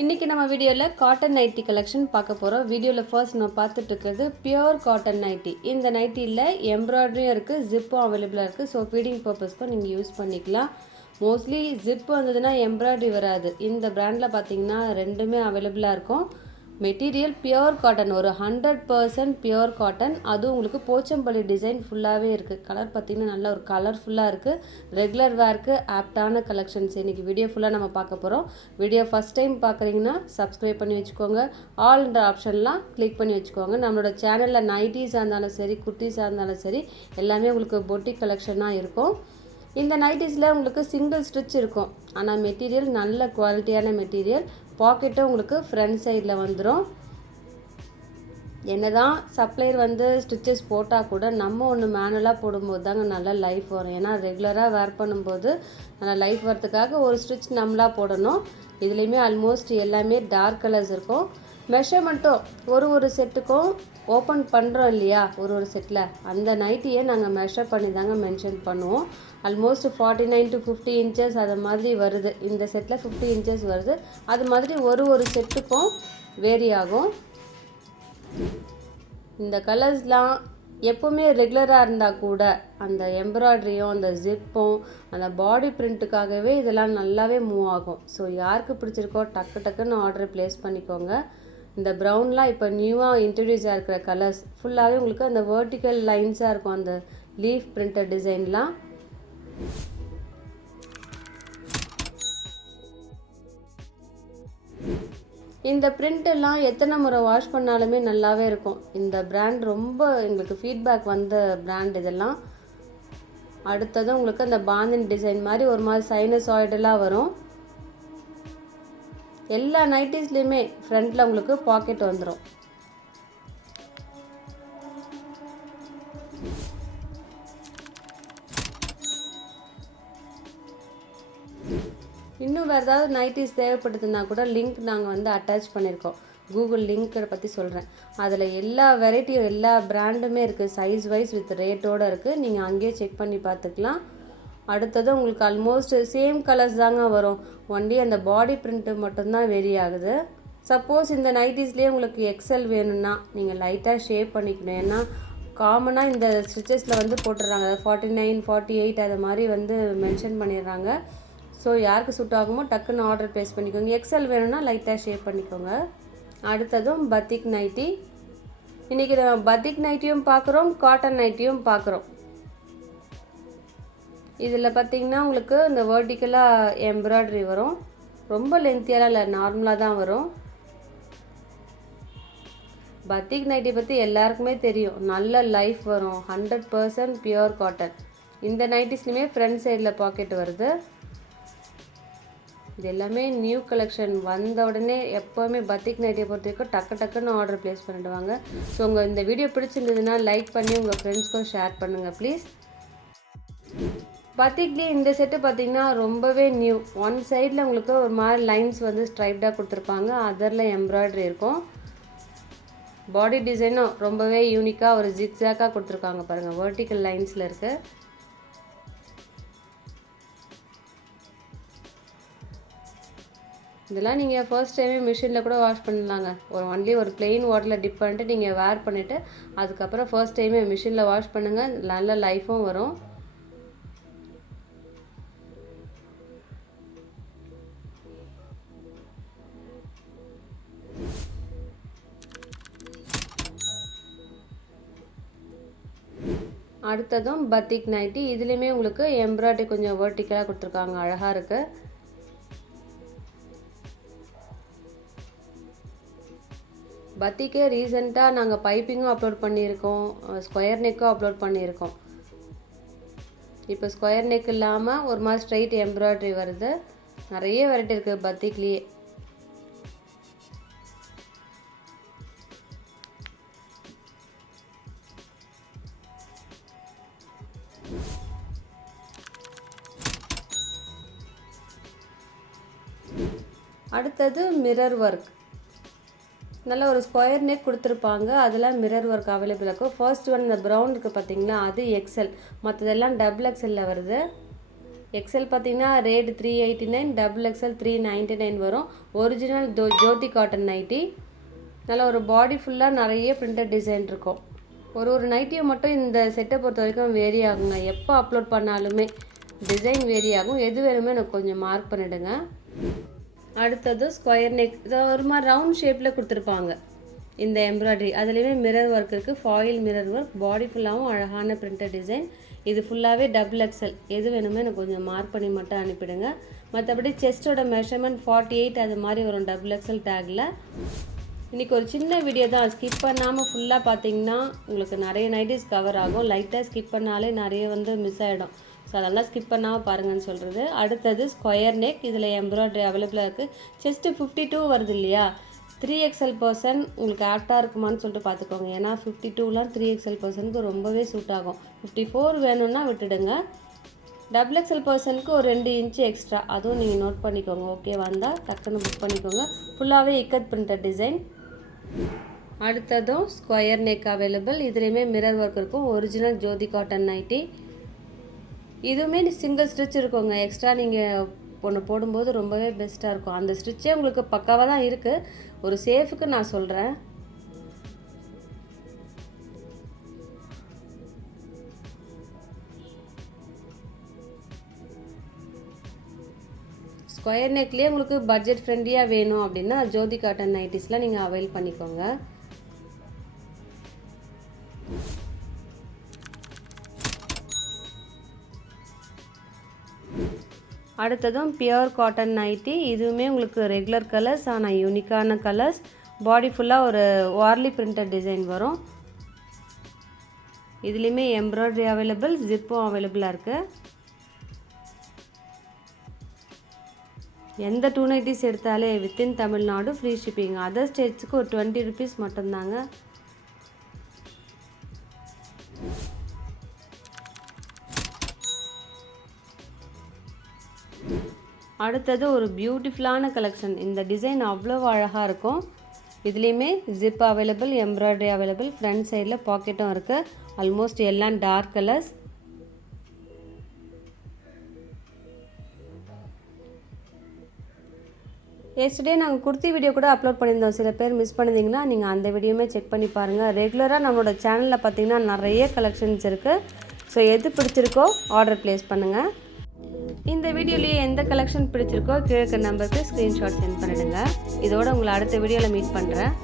இன்றைக்கி நம்ம வீடியோவில் காட்டன் நைட்டி கலெக்ஷன் பார்க்க போகிறோம். வீடியோவில் ஃபர்ஸ்ட் நம்ம பார்த்துட்டு இருக்கிறது பியோர் காட்டன் நைட்டி. இந்த நைட்டியில் எம்ப்ராய்டரியும் இருக்குது, ஜிப்பும் அவைலபிளாக இருக்குது. ஸோ ஃபீடிங் பர்பஸ்க்கும் நீங்கள் யூஸ் பண்ணிக்கலாம். மோஸ்ட்லி ஜிப் வந்ததுன்னா எம்ப்ராய்டரி வராது. இந்த பிராண்டில் பார்த்தீங்கன்னா ரெண்டுமே அவைலபிளாக இருக்கும். மெட்டீரியல் பியோர் காட்டன், ஒரு 100% பியோர் காட்டன். அதுவும் உங்களுக்கு போச்சம்பள்ளி டிசைன் ஃபுல்லாகவே இருக்குது. கலர் பார்த்திங்கன்னா நல்ல ஒரு கலர்ஃபுல்லாக இருக்குது. ரெகுலர் வேர்க்கு ஆப்டான கலெக்ஷன்ஸ் இன்றைக்கி வீடியோ ஃபுல்லாக நம்ம பார்க்க போகிறோம். வீடியோ ஃபஸ்ட் டைம் பார்க்குறீங்கன்னா சப்ஸ்கிரைப் பண்ணி வச்சுக்கோங்க. ஆல்ன்ற ஆப்ஷன்லாம் கிளிக் பண்ணி வச்சுக்கோங்க. நம்மளோட சேனலில் நைட்டிஸாக இருந்தாலும் சரி, குர்த்திஸாக இருந்தாலும் சரி, எல்லாமே உங்களுக்கு பொட்டிக் கலெக்ஷனாக இருக்கும். இந்த நைட்டிஸில் உங்களுக்கு சிங்கிள் ஸ்டிச் இருக்கும். ஆனால் மெட்டீரியல் நல்ல குவாலிட்டியான மெட்டீரியல். பாக்கெட்டும் உங்களுக்கு ஃப்ரண்ட் சைடில் வந்துடும். என்ன தான் சப்ளையர் ஸ்டிச்சஸ் போட்டால் கூட நம்ம ஒன்று மேனுவலாக போடும்போது தாங்க நல்லா லைஃப் வரும். ஏன்னா ரெகுலராக வேர் பண்ணும்போது நல்லா லைஃப் வரதுக்காக ஒரு ஸ்டிச் நம்மளாக போடணும். இதுலேயுமே ஆல்மோஸ்ட் எல்லாமே டார்க் கலர்ஸ் இருக்கும். மெஷர்மெண்ட்டும் ஒரு செட்டுக்கும் ஓப்பன் பண்ணுறோம் இல்லையா, ஒரு செட்டில் அந்த நைட்டியை நாங்கள் மெஷர் பண்ணி தாங்க மென்ஷன் பண்ணுவோம். ஆல்மோஸ்ட் 49 to 50 inches அது மாதிரி வருது. இந்த செட்டில் 50 inches வருது. அது மாதிரி ஒரு செட்டுக்கும் வேரி ஆகும். இந்த கலர்ஸ்லாம் எப்போவுமே ரெகுலராக இருந்தால் கூட அந்த எம்ப்ராய்டரியும் அந்த ஜிப்பும் அந்த பாடி பிரிண்ட்டுக்காகவே இதெல்லாம் நல்லாவே மூவ் ஆகும். ஸோ யாருக்கு பிடிச்சிருக்கோ டக்குன்னு ஆர்டர் ப்ளேஸ் பண்ணிக்கோங்க. இந்த ப்ரௌன்லாம் இப்போ நியூவாக இன்ட்ரடியூஸ் ஆகிருக்கிற கலர்ஸ் ஃபுல்லாகவே உங்களுக்கு அந்த வேர்ட்டிக்கல் லைன்ஸாக இருக்கும். அந்த லீஃப் பிரிண்டட் டிசைன்லாம் இந்த பிரிண்டெல்லாம் எத்தனை முறை வாஷ் பண்ணாலுமே நல்லாவே இருக்கும். இந்த பிராண்ட் ரொம்ப எங்களுக்கு ஃபீட்பேக் வந்த பிராண்ட் இதெல்லாம். அடுத்தது உங்களுக்கு அந்த பாந்தின் டிசைன் மாதிரி ஒரு மாதிரி சைனசாய்டலாக வரும். எல்லா நைட்டிஸ்லேயுமே ஃப்ரண்ட்டில் உங்களுக்கு பாக்கெட் வந்துடும். இன்னும் வேறு ஏதாவது நைட்டிஸ் தேவைப்படுதுன்னா கூட லிங்க் நாங்கள் அட்டாச் பண்ணியிருக்கோம். கூகுள் லிங்க்கை பற்றி சொல்கிறேன். அதில் எல்லா வெரைட்டியும் எல்லா பிராண்டுமே இருக்குது. சைஸ் வைஸ் வித் ரேட்டோடு இருக்குது. நீங்கள் அங்கேயே செக் பண்ணி பார்த்துக்கலாம். அடுத்தது உங்களுக்கு ஆல்மோஸ்ட் சேம் கலர்ஸ் தாங்க வரும். ஒன்லி அந்த பாடி பிரிண்ட்டு மட்டும்தான் வெரி ஆகுது. சப்போஸ் இந்த நைட்டிஸ்லேயே உங்களுக்கு எக்ஸல் வேணும்னா நீங்கள் லைட்டாக ஷேப் பண்ணிக்கணும். ஏன்னா காமனாக இந்த ஸ்டிச்சஸில் போட்டுடுறாங்க. 49, 48 அது மாதிரி மென்ஷன் பண்ணிடுறாங்க. ஸோ யாருக்கு சூட் ஆகுமோ டக்குன்னு ஆர்டர் ப்ளேஸ் பண்ணிக்கோங்க. எக்ஸல் வேணும்னா லைட்டாக ஷேப் பண்ணிக்கோங்க. அடுத்ததும் பத்திக் நைட்டி. இன்றைக்கி நம்ம பத்திக் நைட்டியும் பார்க்குறோம், காட்டன் நைட்டியும் பார்க்குறோம். இதில் பார்த்திங்கன்னா உங்களுக்கு இந்த வேர்ட்டிக்கலாக எம்ப்ராய்டரி வரும். ரொம்ப லென்த்தியெல்லாம் இல்லை, நார்மலாக தான் வரும். பத்திக் நைட்டி பற்றி எல்லாருக்குமே தெரியும். நல்ல லைஃப் வரும். 100% பியோர் காட்டன். இந்த நைட்டிஸ்லையுமே ஃப்ரண்ட் சைடில் பாக்கெட் வருது. இது எல்லாமே நியூ கலெக்ஷன். வந்த உடனே எப்போவுமே பத்திக் நைட்டியை பொறுத்த வரைக்கும் டக்குன்னு ஆர்டர் ப்ளேஸ் பண்ணிடுவாங்க. ஸோ உங்கள் இந்த வீடியோ பிடிச்சிருந்ததுன்னா லைக் பண்ணி உங்கள் ஃப்ரெண்ட்ஸ்க்கும் ஷேர் பண்ணுங்கள் ப்ளீஸ். பத்திக்லேயே இந்த செட்டு பார்த்திங்கன்னா ரொம்பவே நியூ. ஒன் சைடில் உங்களுக்கு ஒரு மாதிரி லைன்ஸ் ஸ்ட்ரைப்டாக கொடுத்துருப்பாங்க. அதரில் எம்ப்ராய்டரி இருக்கும். பாடி டிசைனும் ரொம்பவே யூனிக்காக ஒரு ஜிக்ஸாக்காக கொடுத்துருக்காங்க பாருங்கள். வெர்டிக்கல் லைன்ஸில் இருக்குது. இதெல்லாம் நீங்கள் ஃபர்ஸ்ட் டைமே மிஷினில் கூட வாஷ் பண்ணலாங்க. ஒன்லி ஒரு பிளெயின் வாட்டரில் டிப் பண்ணிட்டு நீங்கள் வேர் பண்ணிவிட்டு அதுக்கப்புறம் ஃபர்ஸ்ட் டைமே மிஷினில் வாஷ் பண்ணுங்கள். நல்ல லைஃபும் வரும். அடுத்ததும் பத்திக் நைட்டி. இதுலேயுமே உங்களுக்கு எம்ப்ராய்டரி கொஞ்சம் வெர்ட்டிக்கலாக கொடுத்துருக்காங்க. அழகாக இருக்குது. பத்திக்கே ரீசெண்டாக நாங்கள் பைப்பிங்கும் அப்லோட் பண்ணியிருக்கோம், ஸ்கொயர் நெக்கும் அப்லோட் பண்ணியிருக்கோம். இப்போ ஸ்கொயர் நெக் இல்லாமல் ஒரு மாதிரி ஸ்ட்ரைட் எம்ப்ராய்டரி வருது. நிறைய வெரைட்டி இருக்குது பத்திக்லேயே. அடுத்தது மிரர் ஒர்க். நல்ல ஒரு ஸ்கொயர் நெக் கொடுத்துருப்பாங்க. அதில் மிரர் ஒர்க் அவைலபிள் இருக்கும். ஃபர்ஸ்ட் ஒன் இந்த ப்ரௌன் இருக்குது பார்த்தீங்களா, அது எக்ஸல். மற்றதெல்லாம் டபுள் எக்ஸலில் வருது. எக்ஸல் பார்த்தீங்கன்னா ரேட் 389, டபுள் எக்ஸல் 399 வரும். Original Jothi cotton nightie. நல்ல ஒரு பாடி ஃபுல்லாக நிறைய பிரிண்டட் டிசைன் இருக்கும். ஒரு நைட்டியை மட்டும் இந்த செட்டை பொறுத்த வரைக்கும் வேரி ஆகுங்க. எப்போ அப்லோட் பண்ணாலுமே டிசைன் வேரி ஆகும். எது வேணுமே எனக்கு கொஞ்சம் மார்க் பண்ணிவிடுங்க. அடுத்தது ஸ்கொயர் நெக். இதை ஒரு மாதிரி ரவுண்ட் ஷேப்பில் கொடுத்துருப்பாங்க. இந்த எம்ப்ராய்டரி அதுலேயுமே மிரர் ஒர்க் இருக்குது. Foil mirror work. பாடி ஃபுல்லாகவும் அழகான பிரிண்டட் டிசைன். இது ஃபுல்லாகவே டபுள் எக்ஸல். எது வேணுமே எனக்கு கொஞ்சம் மார்க் பண்ணி மட்டும் அனுப்பிடுங்க. மற்றபடி செஸ்ட்டோட மெஷர்மெண்ட் 48 அது மாதிரி வரும் டபுள் எக்ஸல் டேக்கில். இன்றைக்கி ஒரு சின்ன வீடியோ தான், ஸ்கிப் பண்ணாமல் ஃபுல்லாக பார்த்தீங்கன்னா உங்களுக்கு நிறைய நைட்டிஸ் கவர் ஆகும். லைட்டாக ஸ்கிப் பண்ணாலே நிறைய மிஸ் ஆகிடும். ஸோ அதெல்லாம் ஸ்கிப் பண்ணாமல் பாருங்கன்னு சொல்கிறது. அடுத்தது ஸ்கொயர் நெக். இதில் எம்ப்ராய்டரி அவைலபிளாக இருக்குது. செஸ்ட்டு 52 வருது இல்லையா, 3XL பர்சன் உங்களுக்கு ஆப்டாக இருக்குமான்னு சொல்லிட்டு பார்த்துக்கோங்க. ஏன்னா 52லாம் 3XL பர்சனுக்கு ரொம்பவே சூட் ஆகும். 54 வேணும்னா விட்டுடுங்க. டபுள் எக்ஸல் பர்சனுக்கு ஒரு 2 இன்ச்சு எக்ஸ்ட்ரா, அதுவும் நீங்கள் நோட் பண்ணிக்கோங்க. ஓகே வந்தால் டக்குன்னு புக் பண்ணிக்கோங்க. ஃபுல்லாகவே இக்கட் பிரிண்டட் டிசைன். அடுத்ததும் ஸ்கொயர் நெக் அவைலபிள். இதுலேயுமே மிரர் ஒர்க் இருக்கும். Original Jothi cotton nighty. இதுவுமே சிங்கிள் ஸ்டிச் இருக்குங்க. எக்ஸ்ட்ரா நீங்கள் ஒன்று போடும்போது ரொம்பவே பெஸ்ட்டாக இருக்கும். அந்த ஸ்டிச்சே உங்களுக்கு பக்காவாக தான் இருக்குது. ஒரு சேஃபுக்கு நான் சொல்கிறேன். ஸ்கொயர் நெக்லேயே உங்களுக்கு பட்ஜெட் ஃப்ரெண்ட்லியாக வேணும் அப்படின்னா ஜோதி காட்டன் நைட்டிஸ்லாம் நீங்கள் அவைல் பண்ணிக்கோங்க. அடுத்ததும் பியூர் காட்டன் நைட்டி. இதுவுமே உங்களுக்கு ரெகுலர் கலர்ஸ், ஆனால் யூனிக்கான கலர்ஸ். பாடி ஃபுல்லாக ஒரு வார்லி பிரிண்டட் டிசைன் வரும். இதுலேயுமே எம்ப்ராய்டரி அவைலபிள், ஜிப்பும் அவைலபிளாக இருக்குது. எந்த 2 நைட்டிஸ் எடுத்தாலே within Tamil Nadu free shipping. Other ஸ்டேட்ஸுக்கு ஒரு 20 rupees மட்டும்தாங்க. அடுத்தது ஒரு பியூட்டிஃபுல்லான கலெக்ஷன். இந்த டிசைன் அவ்வளோ அழகாக இருக்கும். இதுலேயுமே zip available, embroidery available. Front சைடில் பாக்கெட்டும் இருக்குது. ஆல்மோஸ்ட் எல்லாம் டார்க் கலர்ஸ். எஸ்டர்டே நாங்கள் குர்த்தி வீடியோ கூட அப்லோட் பண்ணியிருந்தோம். சில பேர் மிஸ் பண்ணியிருந்தீங்கன்னா நீங்கள் அந்த வீடியோவுமே செக் பண்ணி பாருங்கள். ரெகுலராக நம்மளோட சேனலில் பார்த்தீங்கன்னா நிறைய கலெக்ஷன்ஸ் இருக்குது. ஸோ எது பிடிச்சிருக்கோ ஆர்டர் ப்ளேஸ் பண்ணுங்கள். இந்த வீடியோலேயே எந்த கலெக்ஷன் பிடிச்சிருக்கோ கீழே இருக்க நம்பருக்கு ஸ்க்ரீன்ஷாட் சென்ட் பண்ணிடுங்க. இதோட உங்களை அடுத்த வீடியோவில் மீட் பண்ணுறேன்.